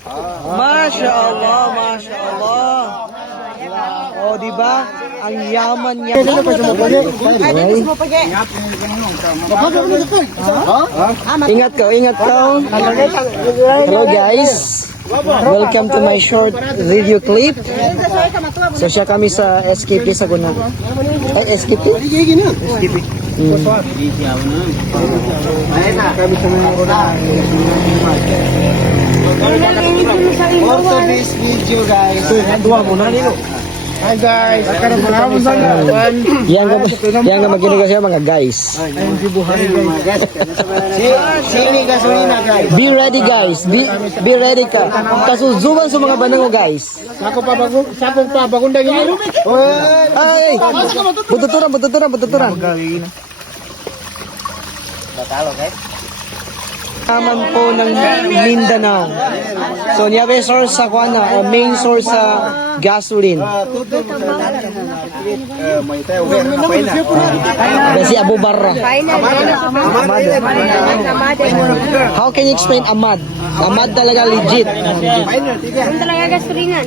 Masya Allah, Masya Allah. Oh, di ba? Ang yaman niya. Ingat ka, ingat ka. Hello guys. Welcome to my short video clip. So siya kami sa SKP sa Guna. Ay, SKP? SKP. For this video guys. Hi guys, Yang nga magkinigaw siya mga guys. Sini gasolina guys. Be ready guys. Be ready ka. Kasuzuban sa mga banango guys. Sako pa bagunda gini. Ay! Bututuran. Naman po ng Mindanao. So niya source sa kuana, main source sa gasoline. Kasi Abu Barra. How can you explain Ahmad? Ahmad talaga legit. Ang talaga gasolinan.